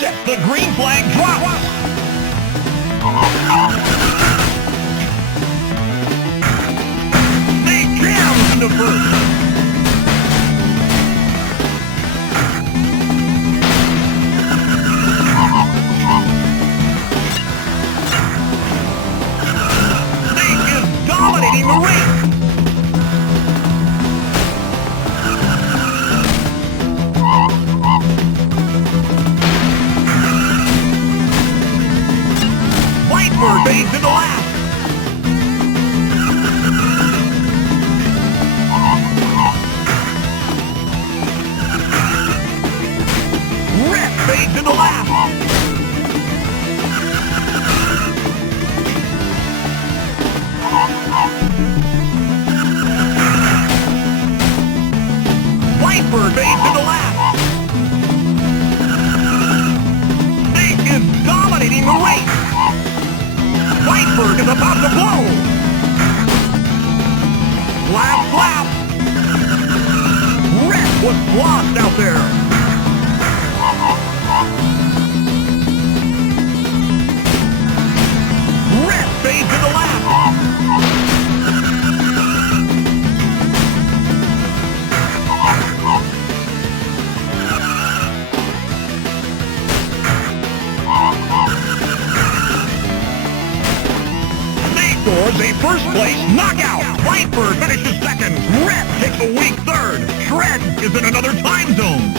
set. The green flag drops. They jams into first. Snake is dominating the race. Whitebird fades into last. Red fades into last. Whitebird fades into last. Snake is dominating the race. Whitebird is about to blow. Slap, slap. Red was lost out there. Red fades to the left. Scores a first place knockout. Whitebird finishes second. Red takes a weak third. Shred is in another time zone.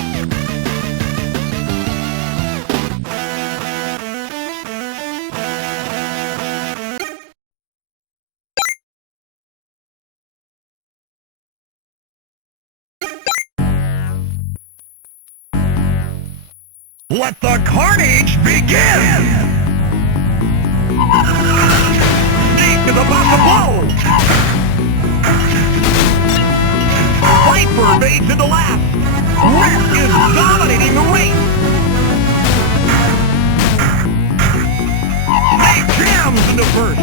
Let the carnage begin! Snake is about to blow! Whitebird fades into last. Red is dominating the race. Snake jams into first.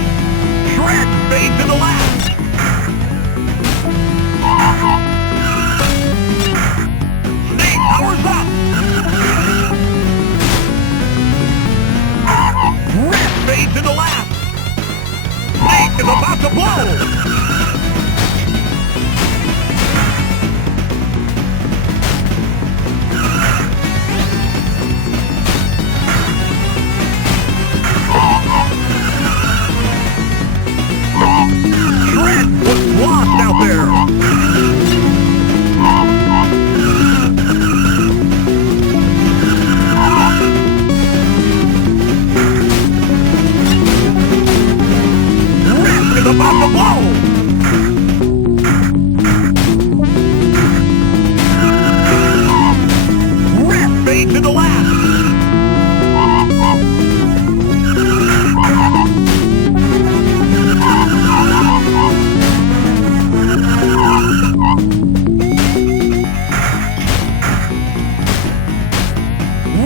Shred fades into last. Snake powers up. Red fades into last. Snake is about to blow! Shred was lost out there! About to blow! Red fades into last.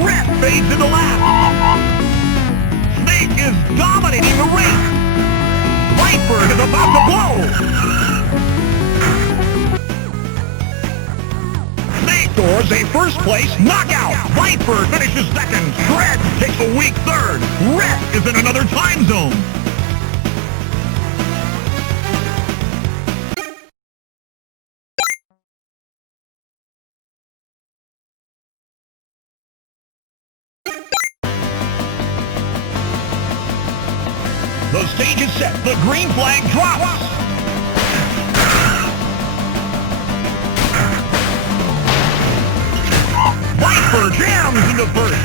Red fades into last. Snake is dominating the race. Whitebird is about to blow! Snake scores a first place knockout! Whitebird finishes second. Shred takes a weak third. Red is in another time zone. The stage is set. The green flag drops. Whitebird jams into first.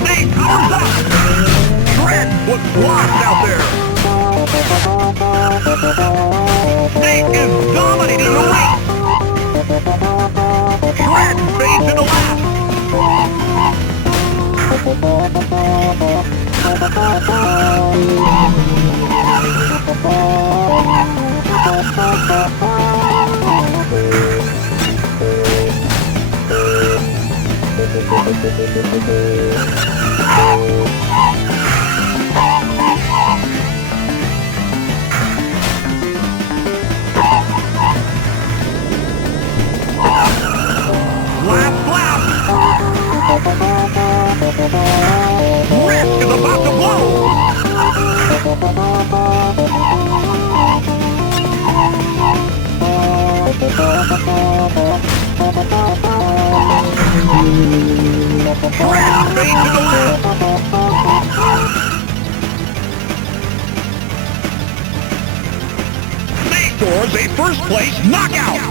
Snake powers up. Shred was lost out there. Snake is dominating the race. Shred fades into last. Risk is about to blow! Shred fades to the left! They scores a first place knockout!